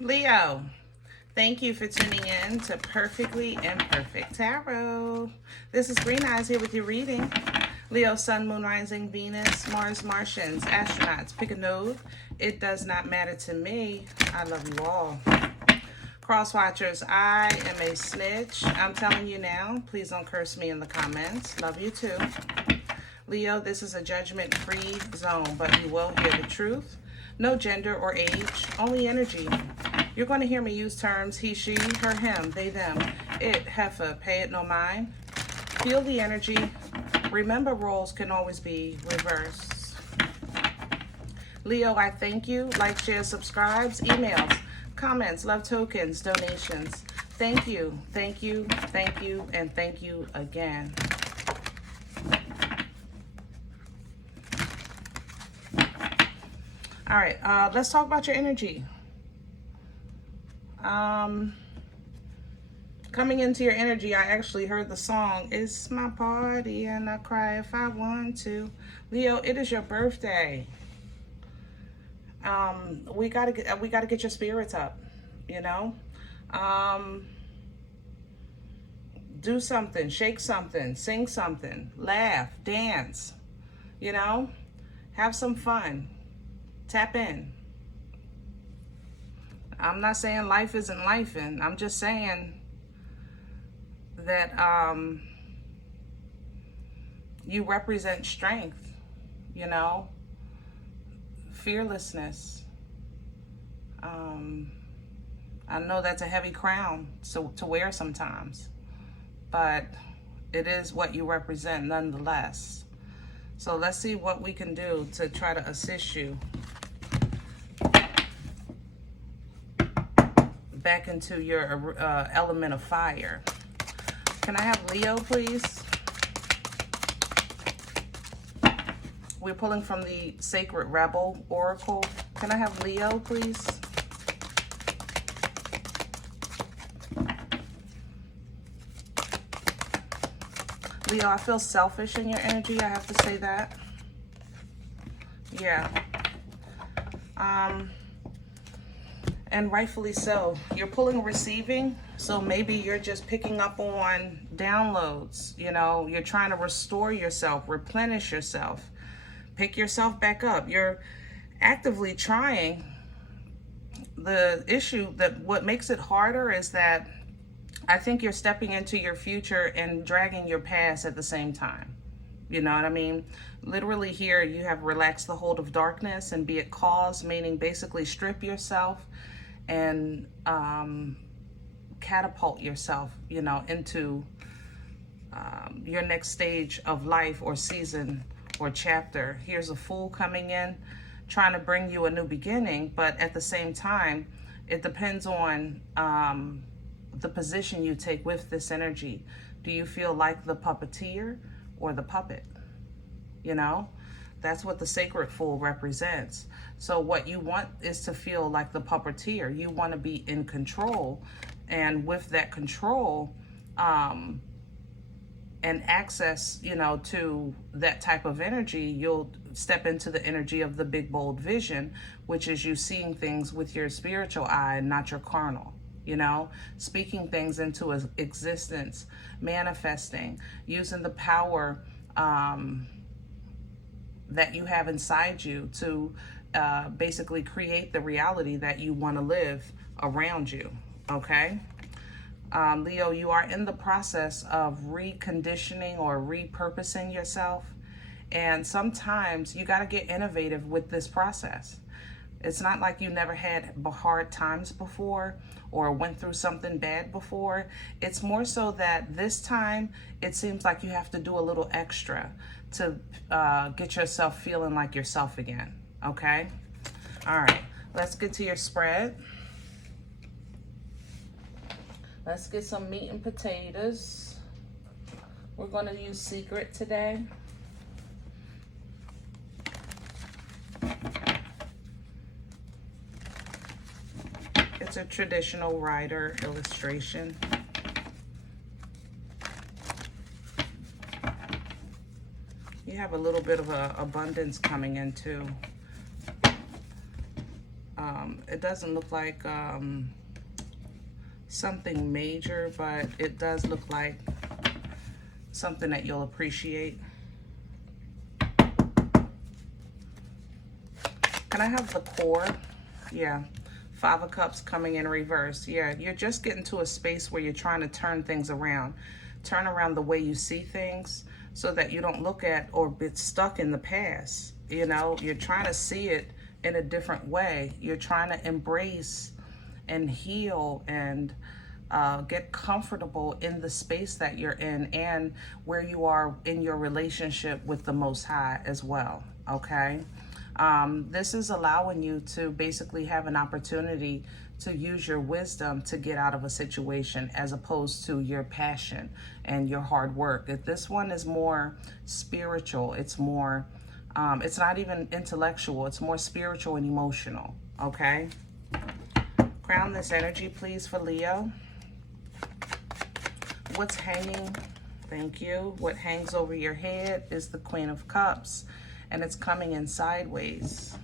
Leo, thank you for tuning in to Perfectly Imperfect Tarot. This is Green Eyes here with your reading. Leo, Sun, Moon, Rising, Venus, Mars, Martians, astronauts, pick a node. It does not matter to me. I love you all. Cross watchers, I am a snitch. I'm telling you now. Please don't curse me in the comments. Love you too. Leo, this is a judgment-free zone, but you will hear the truth. No gender or age, only energy. You're going to hear me use terms he, she, her, him, they, them, it, heifer, pay it no mind. Feel the energy. Remember, roles can always be reversed. Leo, I thank you. Like, share, subscribes, emails, comments, love tokens, donations. Thank you, thank you, thank you, and thank you again. All right, let's talk about your energy. Coming into your energy, I actually heard the song, "It's my party and I cry if I want to." Leo, it is your birthday. We gotta get your spirits up, you know? Do something, shake something, sing something, laugh, dance, you know? Have some fun. Tap in. I'm not saying life isn't lifing. I'm just saying that you represent strength, you know, fearlessness. I know that's a heavy crown to wear sometimes, but it is what you represent nonetheless. So let's see what we can do to try to assist you back into your element of fire. Can I have Leo, please? We're pulling from the Sacred Rebel Oracle. Can I have Leo, please? Leo, I feel selfish in your energy. I have to say that. Yeah. And rightfully so. You're pulling receiving, so maybe you're just picking up on downloads. You know, you're trying to restore yourself, replenish yourself, pick yourself back up. You're actively trying. The issue that what makes it harder is that I think you're stepping into your future and dragging your past at the same time. You know what I mean? Literally here, you have relaxed the hold of darkness and be it cause, meaning basically strip yourself and catapult yourself, you know, into your next stage of life or season or chapter. Here's a Fool coming in, trying to bring you a new beginning, but at the same time, it depends on the position you take with this energy. Do you feel like the puppeteer or the puppet? You know, that's what the Sacred Fool represents. So what you want is to feel like the puppeteer. You want to be in control, and with that control and access, you know, to that type of energy, you'll step into the energy of the big bold vision, which is you seeing things with your spiritual eye, not your carnal. You know, speaking things into existence, manifesting, using the power that you have inside you to basically create the reality that you want to live around you, okay? Leo, you are in the process of reconditioning or repurposing yourself, and sometimes you got to get innovative with this process. It's not like you never had hard times before or went through something bad before. It's more so that this time it seems like you have to do a little extra to get yourself feeling like yourself again, okay? All right, let's get to your spread. Let's get some meat and potatoes. We're going to use Secret today. It's a traditional rider illustration. You have a little bit of abundance coming in too. It doesn't look like something major, but it does look like something that you'll appreciate. Can I have the core? Yeah. Five of Cups coming in reverse. Yeah, you're just getting to a space where you're trying to turn things around. Turn around the way you see things so that you don't look at or get stuck in the past. You know, you're trying to see it in a different way. You're trying to embrace and heal and get comfortable in the space that you're in and where you are in your relationship with the Most High as well, okay? This is allowing you to basically have an opportunity to use your wisdom to get out of a situation as opposed to your passion and your hard work. If this one is more spiritual, it's more, it's not even intellectual, it's more spiritual and emotional, okay? Crown this energy, please, for Leo. What's hanging? Thank you. What hangs over your head is the Queen of Cups, and it's coming in sideways.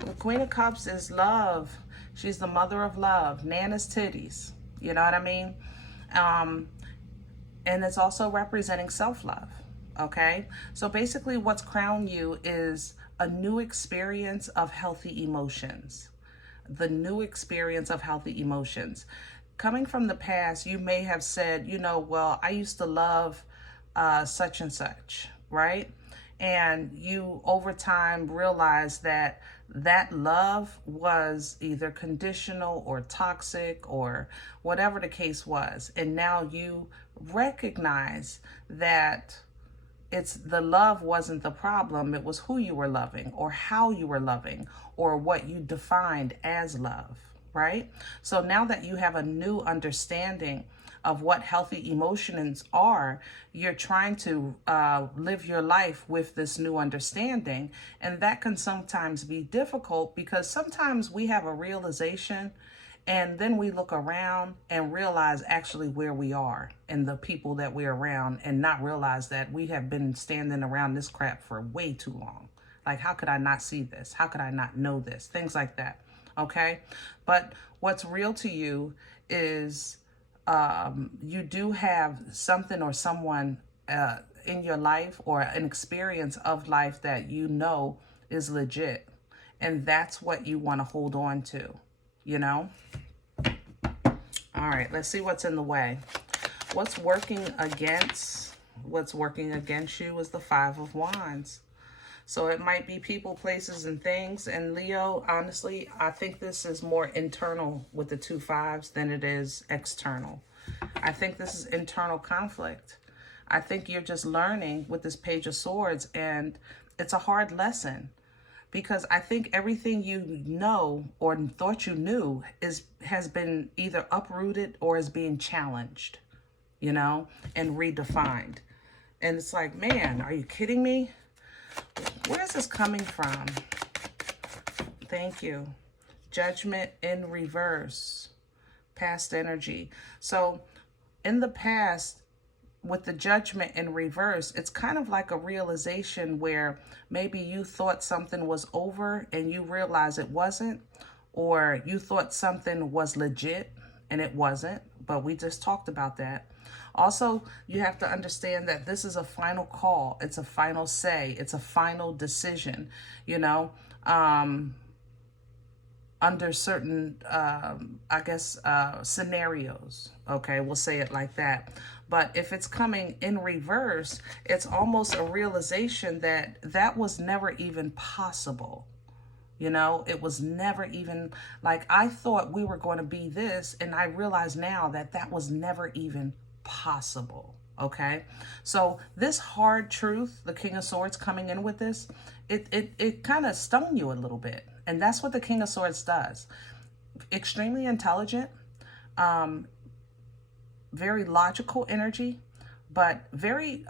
The Queen of Cups is love. She's the mother of love. Nana's titties. You know what I mean? And it's also representing self-love. Okay? So basically what's crowned you is a new experience of healthy emotions. The new experience of healthy emotions. Coming from the past, you may have said, you know, well, I used to love such and such, right? And you, over time, realize that that love was either conditional or toxic or whatever the case was. And now you recognize that it's the love wasn't the problem. It was who you were loving or how you were loving or what you defined as love, right? So now that you have a new understanding of what healthy emotions are, you're trying to live your life with this new understanding. And that can sometimes be difficult because sometimes we have a realization and then we look around and realize actually where we are and the people that we're around and not realize that we have been standing around this crap for way too long. Like, how could I not see this? How could I not know this? Things like that, okay? But what's real to you is you do have something or someone in your life or an experience of life that you know is legit. And that's what you want to hold on to, you know? All right, let's see what's in the way. What's working against you is the Five of Wands. So it might be people, places, and things. And Leo, honestly, I think this is more internal with the two fives than it is external. I think this is internal conflict. I think you're just learning with this Page of Swords, and it's a hard lesson because I think everything you know or thought you knew has been either uprooted or is being challenged, you know, and redefined. And it's like, man, are you kidding me? Where is this coming from? Thank you. Judgment in reverse. Past energy. So in the past, with the Judgment in reverse, it's kind of like a realization where maybe you thought something was over and you realize it wasn't, or you thought something was legit and it wasn't, but we just talked about that. Also, you have to understand that this is a final call. It's a final say. It's a final decision, you know, under certain, I guess, scenarios. Okay, we'll say it like that. But if it's coming in reverse, it's almost a realization that that was never even possible. You know, it was never even, like, I thought we were going to be this, and I realize now that that was never even possible. Okay, so this hard truth, the King of Swords coming in with this, it kind of stung you a little bit. And that's what the King of Swords does. Extremely intelligent, very logical energy, but very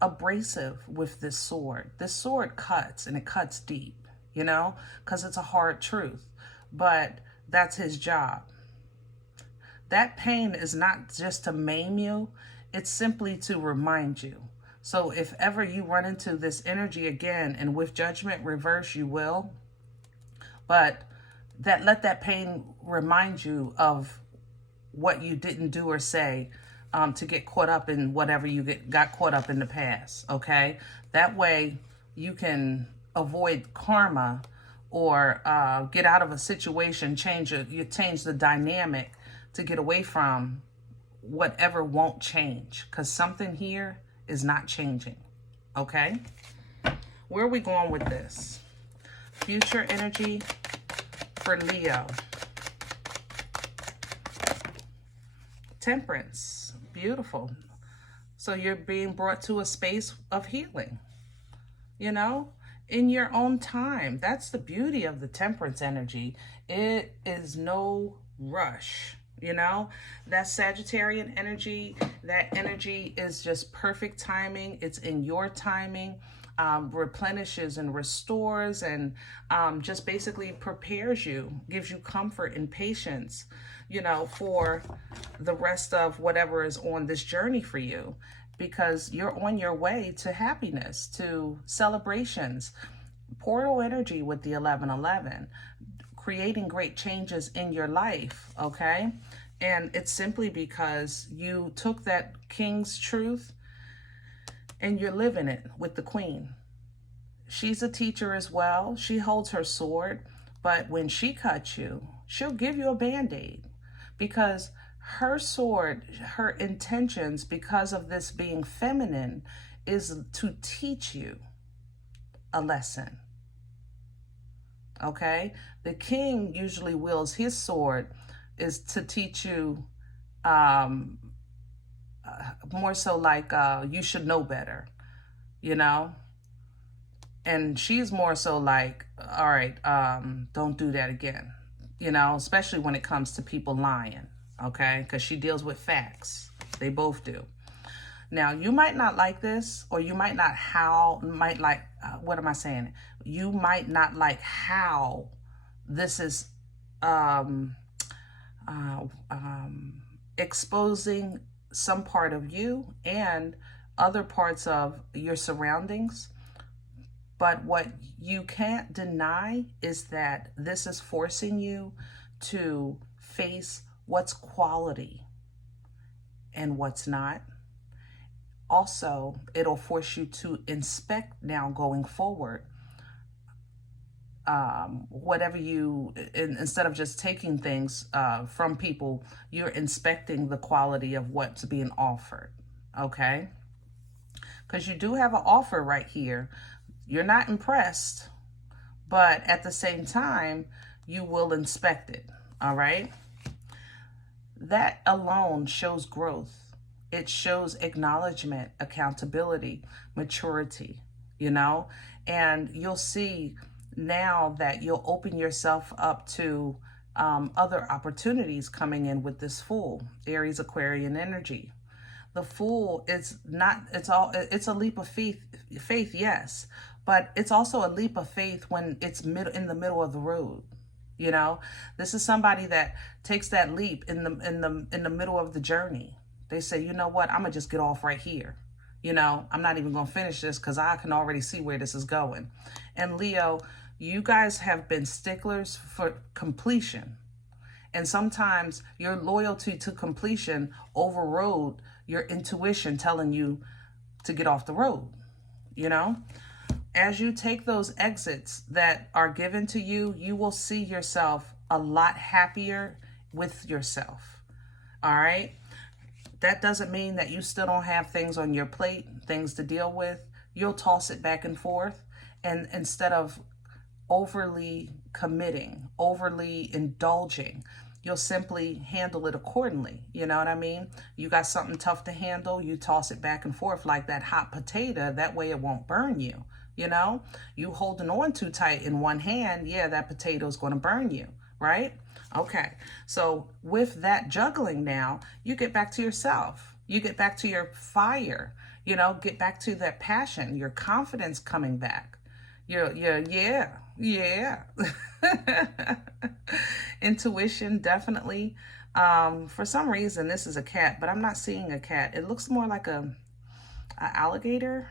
abrasive with this sword. This sword cuts, and it cuts deep, you know, because it's a hard truth. But that's his job. That pain is not just to maim you, it's simply to remind you. So if ever you run into this energy again, and with Judgment reverse, you will, but let that pain remind you of what you didn't do or say, to get caught up in whatever you got caught up in the past, okay? That way you can avoid karma, or get out of a situation, change the dynamic to get away from whatever won't change, because something here is not changing, okay? Where are we going with this? Future energy for Leo. Temperance. Beautiful. So you're being brought to a space of healing, you know, in your own time. That's the beauty of the temperance energy. It is no rush, you know. That Sagittarian energy, that energy is just perfect timing. It's in your timing. Replenishes and restores, and just basically prepares you, gives you comfort and patience, you know, for the rest of whatever is on this journey for you, because you're on your way to happiness, to celebrations. Portal energy with the 1111, creating great changes in your life, okay? And it's simply because you took that king's truth and you're living it with the queen. She's a teacher as well. She holds her sword, but when she cuts you, she'll give you a band-aid, because her sword, her intentions, because of this being feminine, is to teach you a lesson. Okay? The king usually wields his sword is to teach you more so like you should know better, you know? And she's more so like, all right, don't do that again, you know, especially when it comes to people lying, okay? Because she deals with facts. They both do. Now, you might not like this, or you might not what am I saying? You might not like how this is exposing some part of you and other parts of your surroundings. But what you can't deny is that this is forcing you to face what's quality and what's not. Also, it'll force you to inspect now going forward. Whatever instead of just taking things from people, you're inspecting the quality of what's being offered, okay? Because you do have an offer right here. You're not impressed, but at the same time, you will inspect it, all right? That alone shows growth. It shows acknowledgement, accountability, maturity, you know? And you'll see now that you'll open yourself up to other opportunities coming in with this Fool, Aries Aquarian energy. The Fool is not, it's a leap of faith, yes, but it's also a leap of faith when it's in the middle of the road. You know, this is somebody that takes that leap in the middle of the journey. They say, you know what, I'm gonna just get off right here. You know, I'm not even gonna finish this because I can already see where this is going. And Leo, you guys have been sticklers for completion. And sometimes your loyalty to completion overrode your intuition telling you to get off the road, you know? As you take those exits that are given to you, you will see yourself a lot happier with yourself, all right? That doesn't mean that you still don't have things on your plate, things to deal with. You'll toss it back and forth, and instead of overly committing, overly indulging, you'll simply handle it accordingly. You know what I mean? You got something tough to handle, you toss it back and forth like that hot potato. That way it won't burn you. You know, you holding on too tight in one hand, yeah, that potato is going to burn you, right? Okay, so with that juggling now, you get back to yourself. You get back to your fire, you know, get back to that passion, your confidence coming back. Yeah. Intuition, definitely. For some reason, this is a cat, but I'm not seeing a cat. It looks more like a alligator.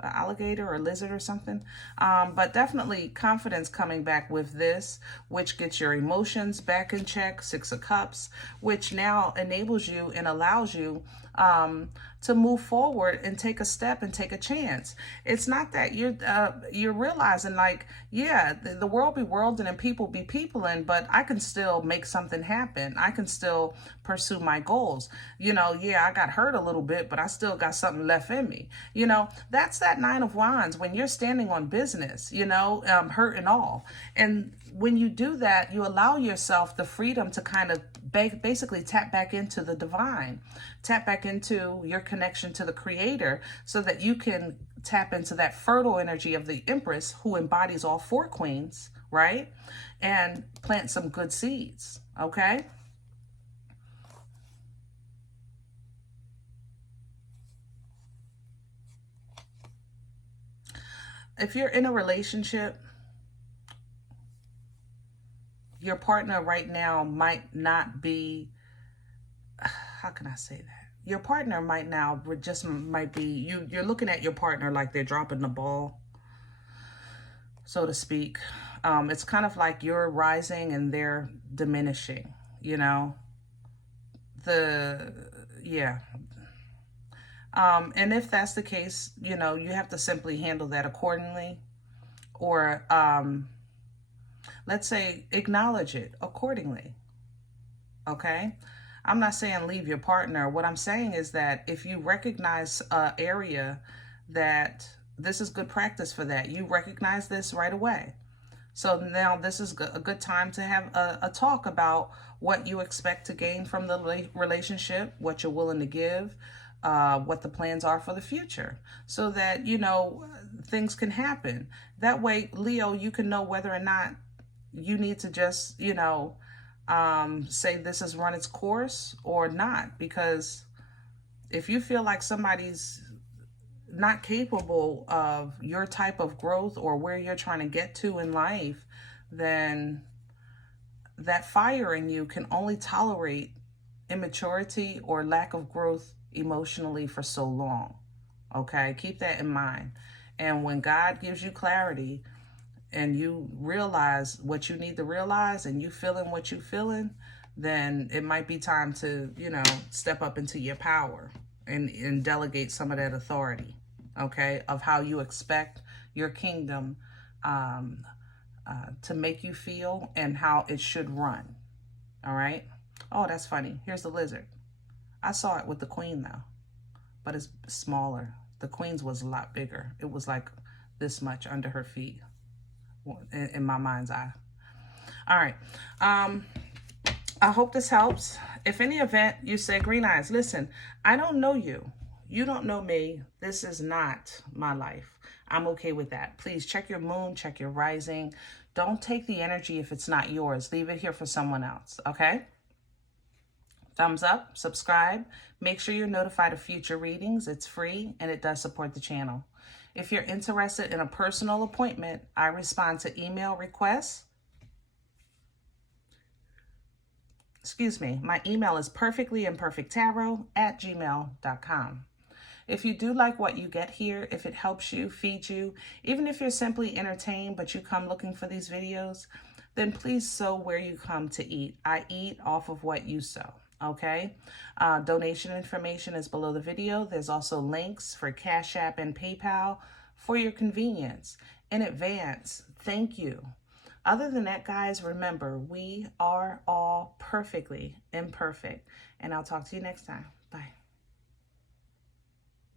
an alligator or a lizard or something. But definitely confidence coming back with this, which gets your emotions back in check. Six of Cups, which now enables you and allows you to move forward and take a step and take a chance. It's not that you're realizing, like, yeah, the world be worlding and people be peopling, but I can still make something happen. I can still pursue my goals. You know, yeah, I got hurt a little bit, but I still got something left in me. You know, that's that Nine of Wands when you're standing on business, you know, hurt and all. And when you do that, you allow yourself the freedom to kind of basically tap back into the divine, tap back into your connection to the creator, so that you can tap into that fertile energy of the Empress, who embodies all four queens, right? And plant some good seeds, okay? If you're in a relationship, your partner right now might not be, how can I say that? Your partner might now just might be, you're looking at your partner like they're dropping the ball, so to speak. It's kind of like you're rising and they're diminishing, you know? Yeah. And if that's the case, you know, you have to simply handle that accordingly. Or, let's say, acknowledge it accordingly. Okay? I'm not saying leave your partner. What I'm saying is that if you recognize an area that this is good practice for that, you recognize this right away. So now this is a good time to have a talk about what you expect to gain from the relationship, what you're willing to give, what the plans are for the future, so that, you know, things can happen. That way, Leo, you can know whether or not you need to just, you know, say this has run its course or not. Because if you feel like somebody's not capable of your type of growth or where you're trying to get to in life, then that fire in you can only tolerate immaturity or lack of growth emotionally for so long. Okay, keep that in mind. And when God gives you clarity and you realize what you need to realize and you feeling what you feeling, then it might be time to, you know, step up into your power and delegate some of that authority, okay, of how you expect your kingdom to make you feel and how it should run. All right. Oh, that's funny. Here's the lizard. I saw it with the queen though, but it's smaller. The queen's was a lot bigger. It was like this much under her feet in my mind's eye. All right. I hope this helps. If any event you say, Green Eyes, listen, I don't know you. You don't know me. This is not my life. I'm okay with that. Please check your moon, check your rising. Don't take the energy if it's not yours. Leave it here for someone else, okay? Thumbs up, subscribe. Make sure you're notified of future readings. It's free and it does support the channel. If you're interested in a personal appointment, I respond to email requests. Excuse me, my email is perfectlyimperfecttarot@gmail.com. If you do like what you get here, if it helps you, feeds you, even if you're simply entertained but you come looking for these videos, then please sow where you come to eat. I eat off of what you sow, okay? Donation information is below the video. There's also links for Cash App and PayPal for your convenience. In advance, thank you. Other than that, guys, remember, we are all perfectly imperfect. And I'll talk to you next time. Bye.